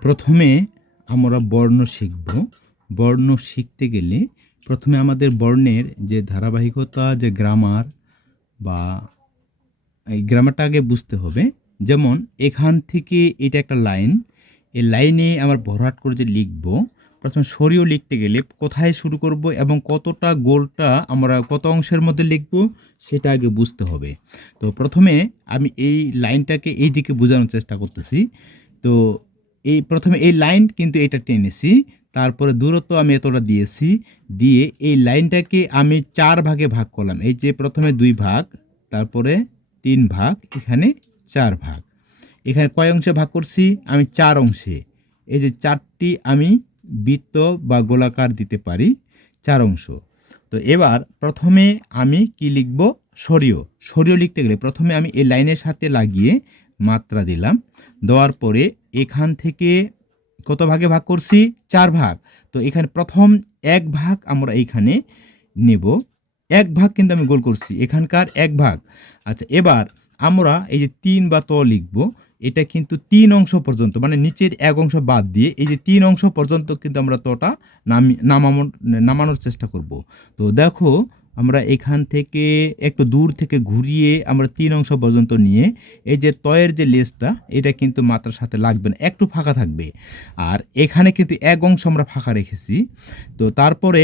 প্রথমে আমরা বর্ণ শিখব। বর্ণ শিখতে গেলে প্রথমে আমাদের বর্ণের যে ধারাবাহিকতা, যে গ্রামার বা এই গ্রামারটা আগে বুঝতে হবে। যেমন, এখান থেকে এটা একটা লাইন। এই লাইনে আমার ভরাট করে যে লিখব, প্রথমে সরিয়েও লিখতে গেলে কোথায় শুরু করব এবং কতটা গোলটা আমরা কত অংশের মধ্যে লিখব, সেটা আগে বুঝতে হবে। তো প্রথমে আমি এই লাইনটাকে এই দিকে বোঝানোর চেষ্টা করতেছি। তো এই প্রথমে এই লাইন কিন্তু এটা টেনেছি তারপরে দূরত্ব আমি এতটা দিয়েছি, দিয়ে এই লাইনটাকে আমি চার ভাগে ভাগ করলাম। এই যে প্রথমে দুই ভাগ, তারপরে তিন ভাগ, এখানে চার ভাগ। এখানে কয় অংশে ভাগ করছি? আমি চার অংশে। এই যে চারটি আমি বৃত্ত বা গোলাকার দিতে পারি, চার অংশ। তো এবার প্রথমে আমি কি লিখব? সরিয় সরিয় লিখতে গেলে প্রথমে আমি এই লাইনের সাথে লাগিয়ে মাত্রা দিলাম। দেওয়ার পরে এখান থেকে কত ভাগে ভাগ করছি? চার ভাগ। তো এখানে প্রথম এক ভাগ আমরা এইখানে নেব। এক ভাগ কিন্তু আমি গোল করছি। এখানকার এক ভাগ। আচ্ছা এবার আমরা এই যে তিন বা ত লিখব। এটা কিন্তু তিন অংশ পর্যন্ত মানে নিচের এক অংশ বাদ দিয়ে এই যে তিন অংশ পর্যন্ত কিন্তু আমরা তটা নামি নামানোর নামানোর চেষ্টা করব। তো দেখো আমরা এখান থেকে একটু দূর থেকে ঘুরিয়ে আমরা তিন অংশ পর্যন্ত নিয়ে এই যে তয়ের যে লেসটা, এটা কিন্তু মাত্রার সাথে লাগবে না, একটু ফাঁকা থাকবে। আর এখানে কিন্তু এক অংশ আমরা ফাঁকা রেখেছি। তো তারপরে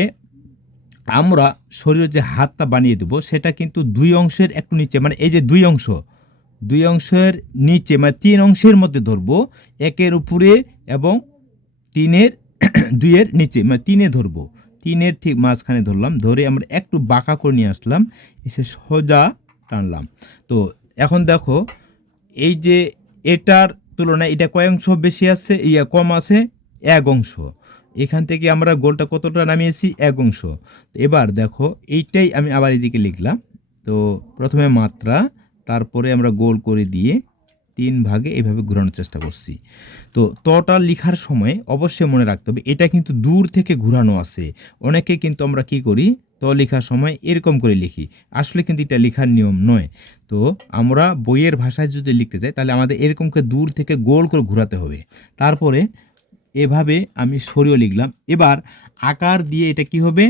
আমরা শরীরের যে হাতটা বানিয়ে দেবো, সেটা কিন্তু দুই অংশের একটু নিচে মানে এই যে দুই অংশ, দুই অংশের নিচে মানে তিন অংশের মধ্যে ধরবো, একের উপরে এবং তিনের, দুইয়ের নিচে মানে তিনে ধরবো। তিনের ঠিক মাঝখানে ধরলাম, ধরে আমরা একটু বাঁকা করে নিয়ে আসলাম, এসে সোজা টানলাম। তো এখন দেখো, এই যে এটার তুলনায় এটা কয় অংশ বেশি আছে? ইয়া কম আছে এক অংশ। এখান থেকে আমরা গোলটা কতটা নামিয়েছি? এক অংশ। এবার দেখো, এইটাই আমি আবার এদিকে লিখলাম। তো প্রথমে মাত্রা, তারপরে আমরা গোল করে দিয়ে তিন ভাগে এভাবে ঘোরানোর চেষ্টা করছি। তো তটা লিখার সময় অবশ্যই মনে রাখতে হবে, এটা কিন্তু দূর থেকে ঘোরানো আছে। অনেকে কিন্তু আমরা কি করি, ত লেখার সময় এরকম করে লিখি। আসলে কিন্তু এটা লেখার নিয়ম নয়। তো আমরা বইয়ের ভাষায় যদি লিখতে যাই, তাহলে আমাদের এরকম করে দূর থেকে গোল করে ঘোরাতে হবে। তারপরে এভাবে আমি সরিয়ে লিখলাম। এবার আকার দিয়ে এটা কি হবে?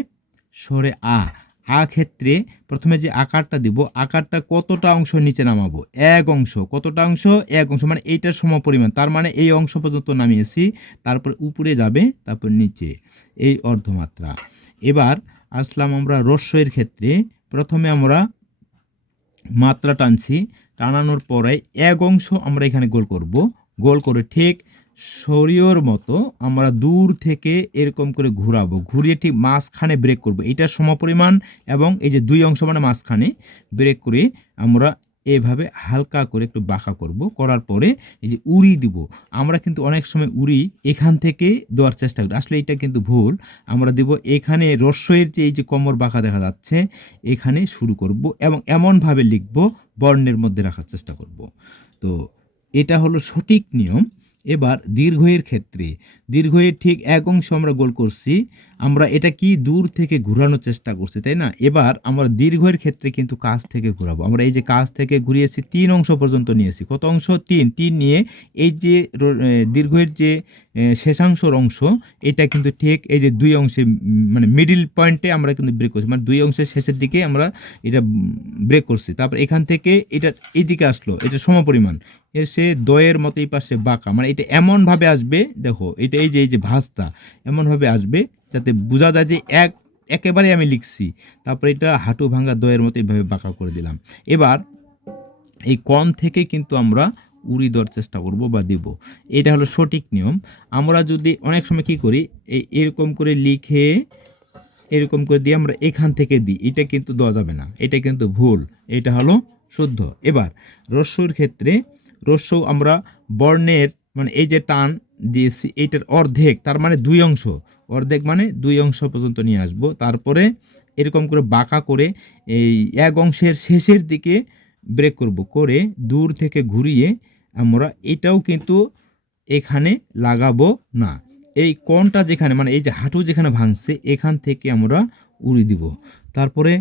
সরে আ। আ ক্ষেত্রে প্রথমে যে আকারটা দিব, আকারটা কতটা অংশ নিচে নামাবো? এক অংশ। কতটা অংশ? এক অংশ। মানে এইটার সমপরিমাণ। তার মানে এই অংশ পর্যন্ত নামিয়েছি। তারপর উপরে যাবে, তারপর নিচে। এই অর্ধমাত্রা। এবার আসলাম আমরা রস্যের ক্ষেত্রে। প্রথমে আমরা মাত্রা টানছি। টানানোর পরে এক অংশ আমরা এখানে গোল করব। গোল করে ঠিক শরীয়র মতো আমরা দূর থেকে এরকম করে ঘুরাবো, ঘুরিয়ে ঠিক মাঝখানে ব্রেক করব। এটার সমপরিমাণ এবং এই যে দুই অংশ মানে মাঝখানে ব্রেক করে আমরা এভাবে হালকা করে একটু বাঁকা করব। করার পরে এই যে উড়ি দিব, আমরা কিন্তু অনেক সময় উড়ি এখান থেকে দেওয়ার চেষ্টা করি। আসলে এটা কিন্তু ভুল, আমরা দেব এখানে রস্যের যে এই যে কোমর বাঁকা দেখা যাচ্ছে, এখানে শুরু করব এবং এমনভাবে লিখব বর্ণের মধ্যে রাখার চেষ্টা করব। তো এটা হলো সঠিক নিয়ম। এবার দীর্ঘয়ের ক্ষেত্রে দীর্ঘয়ের ঠিক এক অংশ আমরা গোল করছি আমরা এটা কি দূর থেকে ঘুরানোর চেষ্টা করছি, তাই না? এবার আমরা দীর্ঘের ক্ষেত্রে কিন্তু কাজ থেকে ঘোরাবো। আমরা এই যে কাজ থেকে ঘুরিয়েছি, তিন অংশ পর্যন্ত নিয়েছি। কত অংশ? তিন। তিন নিয়ে এই যে দীর্ঘের যে শেষাংশর অংশ, এটা কিন্তু ঠিক এই যে দুই অংশে মানে মিডিল পয়েন্টে আমরা কিন্তু ব্রেক করছি। মানে দুই অংশের শেষের দিকে আমরা এটা ব্রেক করছি। তারপর এখান থেকে এটা এদিকে আসলো, এটা সমপরিমাণ। এসে দয়ের মতো এই পাশে বাঁকা। মানে এটা এমনভাবে আসবে, দেখো, এটা এই যে এই যে ভাঁজটা, এমনভাবে আসবে যাতে বোঝা যায় যে এক, একেবারে আমি লিখছি। তারপরে এটা হাঁটু ভাঙা দয়ের মতো এইভাবে বাঁকা করে দিলাম। এবার এই কম থেকে কিন্তু আমরা উড়ি দেওয়ার চেষ্টা করব বা দিব। এটা হলো সঠিক নিয়ম। আমরা যদি অনেক সময় কি করি এই এরকম করে লিখে, এরকম করে দিয়ে আমরা এখান থেকে দিই। এটা কিন্তু দেওয়া যাবে না। এটা কিন্তু ভুল। এটা হলো শুদ্ধ। এবার রস্যর ক্ষেত্রে রস্য আমরা বর্ণের মানে এই যে টান দিয়েছি, এইটার অর্ধেক, তার মানে দুই অংশ, অর্ধেক মানে দুই অংশ পর্যন্ত নিয়ে আসব। তারপরে এরকম করে বাঁকা করে এই এক অংশের শেষের দিকে ব্রেক করব, করে দূর থেকে ঘুরিয়ে আমরা এটাও কিন্তু এখানে লাগাবো না। এই কোণটা যেখানে মানে এই যে হাঁটু যেখানে ভাঙছে, এখান থেকে আমরা উড়ি দিব। তারপরে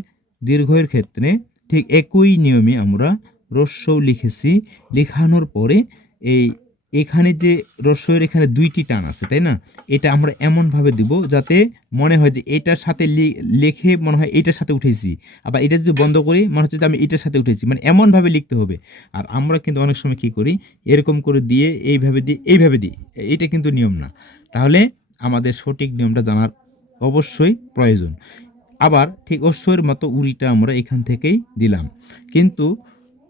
দীর্ঘের ক্ষেত্রে ঠিক একই নিয়মে আমরা রস্যও লিখেছি। লেখানোর পরে এই এখানে যে রস্যের এখানে দুইটি টান আছে, তাই না? এটা আমরা এমনভাবে দিব যাতে মনে হয় যে এটার সাথে লেখে মনে হয় এটার সাথে উঠেছি। আবার এটা যদি বন্ধ করি, মনে হচ্ছে যে আমি এটার সাথে উঠেছি। মানে এমনভাবে লিখতে হবে। আর আমরা কিন্তু অনেক সময় কী করি, এরকম করে দিয়ে, এইভাবে দিই এইভাবে দিই। এটা কিন্তু নিয়ম না। তাহলে আমাদের সঠিক নিয়মটা জানার অবশ্যই প্রয়োজন। আবার ঠিক অশ্বয়ের মতো উড়িটা আমরা এখান থেকেই দিলাম। কিন্তু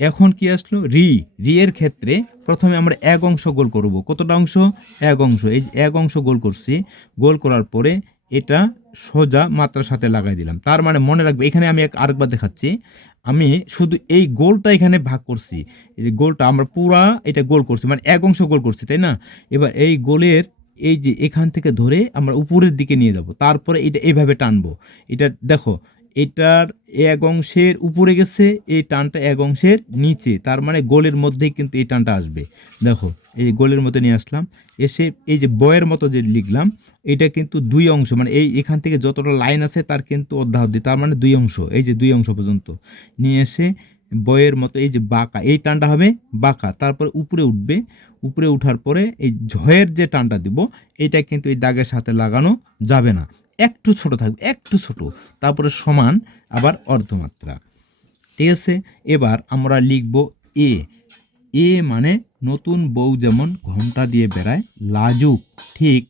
এখন কি আসলো? রি রি এর ক্ষেত্রে প্রথমে আমরা এক অংশ গোল করব। কতটা অংশ? এক অংশ। এই এক অংশ গোল করছি, গোল করার পরে এটা সোজা মাত্রার সাথে লাগাই দিলাম। তার মানে মনে রাখবে, এখানে আমি এক আরেকবার দেখাচ্ছি। আমি শুধু এই গোলটা এখানে ভাগ করছি। এই যে গোলটা আমরা পুরা এটা গোল করছি মানে এক অংশ গোল করছি, তাই না? এবার এই গোলের এই যে এখান থেকে ধরে আমরা উপরের দিকে নিয়ে যাব। তারপরে এটা এইভাবে টানবো। এটা দেখো এটার এক অংশের উপরে গেছে, এই টানটা এক অংশের নিচে, তার মানে গোলের মধ্যেই কিন্তু এই টানটা আসবে। দেখো, এই গোলের মধ্যে নিয়ে আসলাম, এসে এই যে বয়ের মতো যে লিখলাম, এটা কিন্তু দুই অংশ মানে এই এখান থেকে যতটা লাইন আছে তার কিন্তু অর্ধাবধি, তার মানে দুই অংশ, এই যে দুই অংশ পর্যন্ত। নিয়ে এসে বয়ের মতো এই যে বাঁকা, এই টানটা হবে বাঁকা, তারপর উপরে উঠবে, উপরে উঠার পরে এই ঝয়ের যে টানটা দিব, এটা কিন্তু এই দাগের সাথে লাগানো যাবে না। একটু ছোট থাকবে, একটু ছোট। তারপরে সমান, আবার অর্ধমাত্রা। ঠিক আছে? এবার আমরা লিখব এ এ মানে নতুন বউ যেমন ঘণ্টা দিয়ে বেড়ায়, লাজুক। ঠিক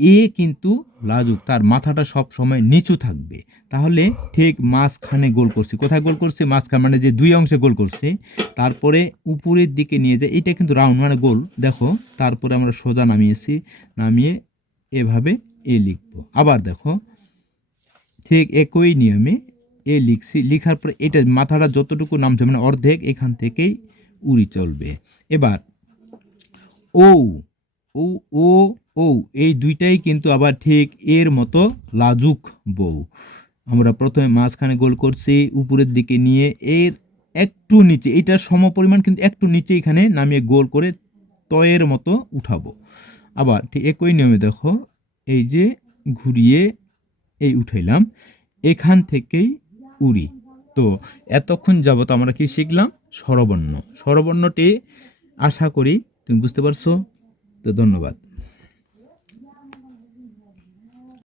এ কিন্তু লাজুক, তার মাথাটা সব সময় নিচু থাকবে। তাহলে ঠিক মাঝখানে গোল করছি। কোথায় গোল করছি? মাঝখানে মানে যে দুই অংশে গোল করছে। তারপরে উপরের দিকে নিয়ে যায় এটা কিন্তু রাউন্ড মানে গোল। দেখো, তারপরে আমরা সোজা নামিয়েছি। নামিয়ে এভাবে এ লিখব। আবার দেখো, ঠিক একই নিয়মে এ লিখছি, লিখার পরে এটা মাথাটা যতটুকু নামছে মানে অর্ধেক এখান থেকেই উড়ি চলবে। এবার ও ও ও ও এই দুইটাই কিন্তু আবার ঠিক এর মতো লাজুক বউ। আমরা প্রথমে মাঝখানে গোল করছি, উপরের দিকে নিয়ে এর একটু নিচে, এইটার সমপরিমাণ কিন্তু একটু নিচে এখানে নামিয়ে গোল করে তয়ের মতো উঠাবো। আবার ঠিক একই নিয়মে দেখো এই যে ঘুরিয়ে এই উঠাইলাম, এখান থেকেই উড়ি। তো এতক্ষণ যাবত আমরা কি শিখলাম? স্বরবর্ণ। স্বরবর্ণটি আশা করি তুমি বুঝতে পারছ। তো ধন্যবাদ।